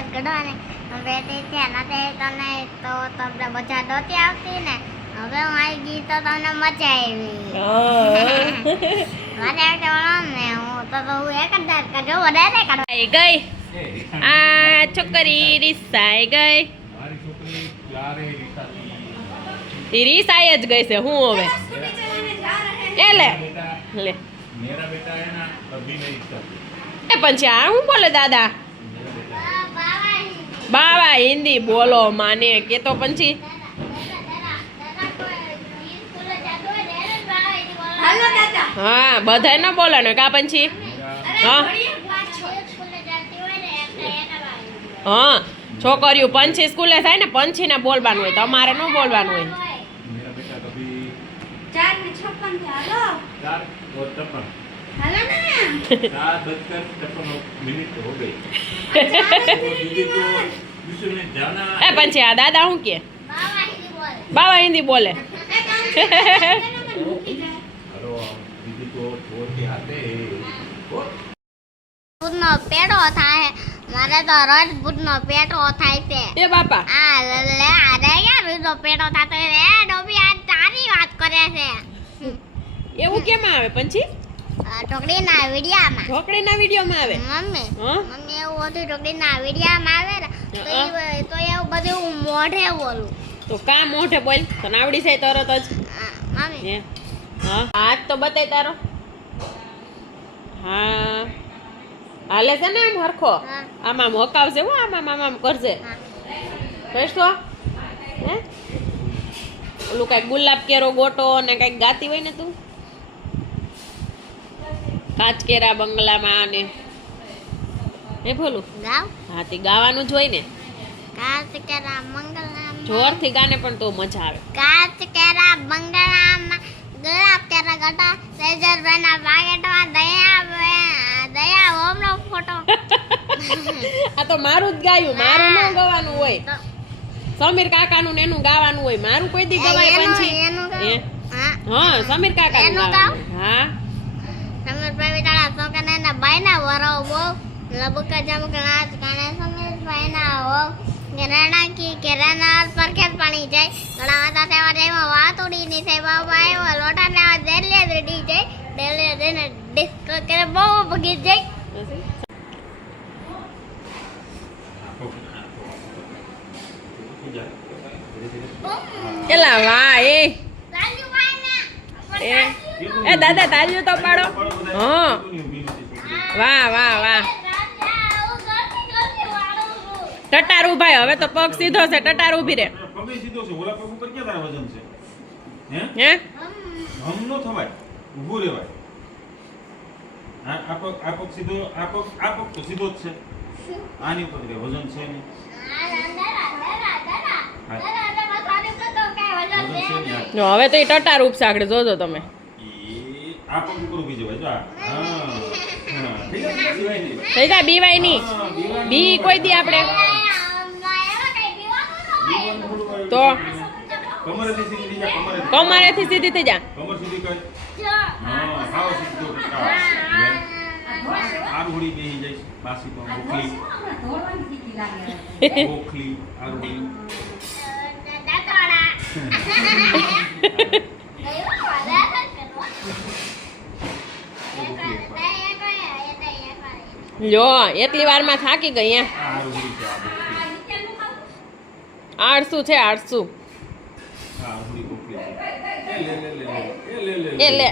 College ગઢવાની બેઠી છે નથી તને તો તમને મજા નહોતી આવતી ને હવે હું આવી ગઈ તો તમને મજા આવી મને ને હું તો હું એક જ દાંત કાઢો વધારે કાઢો ગઈ આ છોકરી રીસાઈ ગઈ ઈ રીસાઈ જ ગઈ છે હું હવે એ લે લે मेरा बेटा है ना अभी नहीं करती એ પછી આ હું બોલે દાદા બાવા હિન્દી બોલો માને કે તો પછી હા બધાય ન બોલે ને કા પછી હા હા છોકરીઓ પંછી સ્કૂલે થાય ને પંછી ને બોલવાનું હોય તમારે ન બોલવાનું હોય मेरा बेटा कभी 4:56 हेलो 4:53 हेलो ना 4:53 हो गई तो दीदी को ट्यूशन में जाना એ પછી આ દાદા શું કે બાવા હિન્દી બોલે हेलो दीदी को छोड़ के आते ભૂતનો પેટો થાય મારે તો રોજ ભૂતનો પેટો થાય છે એ બાપા આ લે આરે યાર ભૂતનો પેટો થતો રે ડોબી આ તારી વાત કરે છે એવું કેમ આવે પછી ઢોકળીના વિડિયામાં ઢોકળીના વિડીયોમાં આવે મમ્મી હા મમ્મી એવું હતું ઢોકળીના વિડિયામાં આવે ને તો એવું બધું હું મોઢે બોલું તો કા મોઢે બોલ તને આવડી જાય તરત જ મમ્મી હે હા હાથ તો બતાય તારો હા હાલે છે ને આમ હરખો હા. આમાં હકાવશે હો આમ કરશે હા. કઈશ તો હે ઓલું કઈક ગુલાબ કેરો ગોટો ને કઈક ગાતી હોય ને તું કાચ કેરા બંગલામાં ને એ ભોલું ગાવ હા તે ગાવાનું જ હોય ને કાચ કેરા મંગળામ જોરથી ગાને પણ તો મજા આવે કાચ કેરા બંગલામ ગુલાબ કેરા ગટા સેજર બેના પાકેટમાં દયા ઓમનો ફોટો આ તો મારું જ ગાયું મારું ન ગાવાનું હોય સમીર કાકાનું ને એનું ગાવાનું હોય મારું કોઈ દી ગવાય પછી એનું ગાવ હે? હા હા સમીર કાકાનું એનું ગાવાનું હા સમીર ભાઈ તારા છોકરાને એના બાયના વરો બહુ લબુકા જમુકા નાચ કાને સમીર ભાઈના હો કેરાના કી કેરાના પરખેત પાણી જાય ઘણા હતા તેવા જેમાં વાત ઉડી ની થઈ બાબા આવ્યો લોટા ને દેલે રેડી જાય દેલે દેને ડિસ્કો કરે બહુ ભગી જાય કેલા વાહ એ રાજુ ભાઈ એ એ દાદા તાળીઓ તો પાડો હા વાહ વાહ વાહ ટટાર ઉભાઈ હવે તો પગ સીધો છે ટટાર ઉભી રે પગ સીધો છે ઓલા પગ ઉપર ક્યાં તારા વજન છે હે હે હમ નો થવાય ઊભું રહેવાય આ પગ સીધો આ પગ તો સીધો જ છે આની ઉપર કે વજન છે ને જો હવે તો એ ટટાર ઉપસે આગળ જોજો તમે આ પગ ઉપર ઊભી જવાય જો આ હા ઠીક છે દિવાય નહીં થઈ જા બીવાય નહીં બી કોઈ દી આપણે તો કમરેથી સીધી થઈ જા કમરેથી સીધી થઈ જા કમર સીધી કર હા હાવ સીધો આરુડી બેહી જાય બાસી પર ગોખલી આરુડી લ્યો એટલી વારમાં થાકી ગઈ હે આરુડી છે આ આળસુ છે આળસુ આરુડી ગોખલી લે લે લે લે લે એ લે